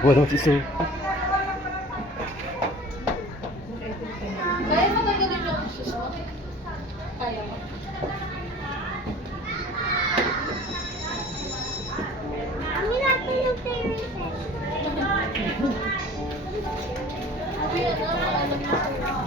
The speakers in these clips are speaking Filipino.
Walang siso. Kaya mo tanggalin yung usus mo? Kaya mo. Kami natin yung parents. Sabi na na, paalam mo sa'yo.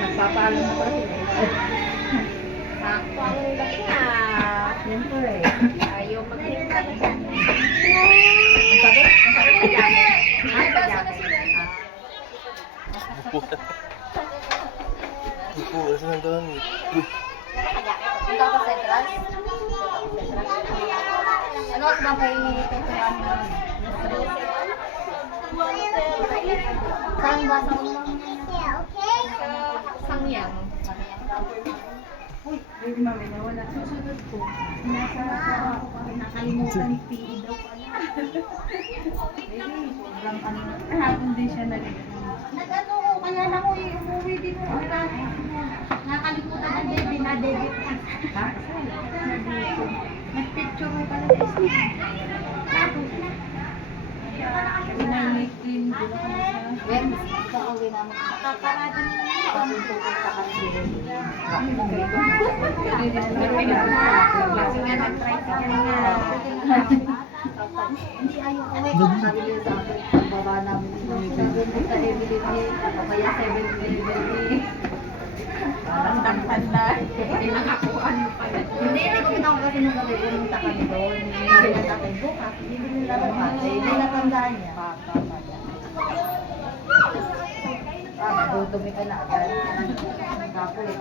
Nagpapaalam na pala sila. Sakto ang ulat niya. Siyempre. Ayaw maghinta. Ang sabi? Ang sabi sa jacket. Ay, sa jacket. Upo, kasi nandun. Punta ka sa Central? Ano at ba kayo nilitutuan mo? Saan ba sa unang? Sangyang. Uy, baby mami, nawala. Susunod ko. Nasa nakalimutan PE daw pala. Baby, sobrang kanina. Kahapon din siya nag-ano, kaya lang umuwi din mo. Nakalimutan ang baby na debit. Ha? Nag-picture mo pala sa isla. Pinalikin ko na siya. Ben, sa uwi namin. Nakaparada na lang. Kami pupunta kami dito. Kasi nga nag-tricycle nga. Hindi ayaw ko eh. Sabi nila sa akin, pagbaba namin sa Emily, papaya 7-Eleven. Parang tangtan na. Hindi nakakuha mo pala. Hindi, nakikita ko kasi nung gabi, pumunta kami doon. Hindi na natin bukas, hindi nila naman. Hindi natandaan niya. Dudumi ka na agad. Kapo eh.